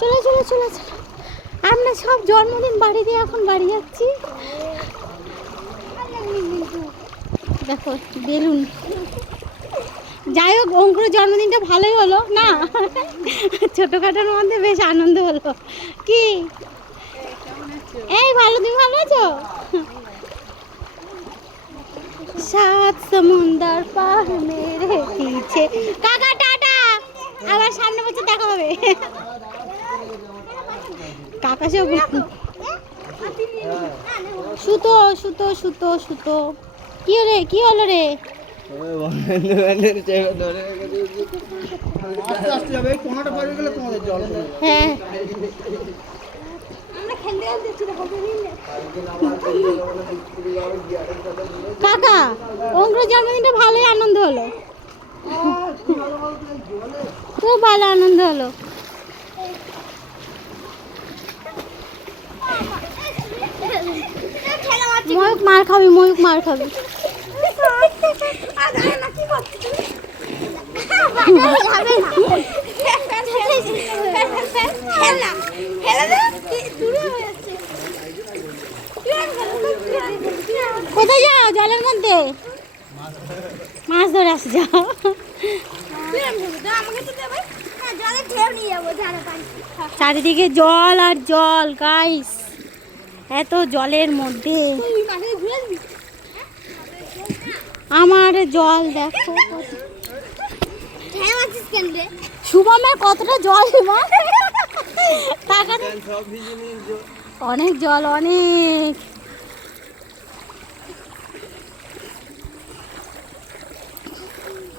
চলো চলো চলো চলো, আমরা সব জন্মদিন বাড়ি দিয়ে এখন বাড়ি যাচ্ছি। দেখো বেলুন। যাই হোক, অঙ্কুর জন্মদিনটা ভালোই হলো না, ছোটখাটোর মধ্যে বেশ আনন্দ হলো। কি এই ভালো, তুমি ভালো আছো? সাত সমুন্দর পার মেরে পিছে। কাকা টাটা, আবার সামনে বছর দেখা হবে। কাকা সব সুতো সুতো সুতো সুতো। কি রে, কি হলো রে? হ্যাঁ কাকা, অঙ্কুর জন্মদিনটা ভালোই আনন্দ হলো, খুব ভালো আনন্দ হলো। ময়ূক মার খাবি, ময়ূক মার খাবি। কোথায় যাও? জলের মধ্যে মাছ ধরে আসে যাও। চারিদিকে জল আর জল গাইস, এত জলের মধ্যে আমার জল দেখো। শুভমের কতটা জল, অনেক জল, অনেক।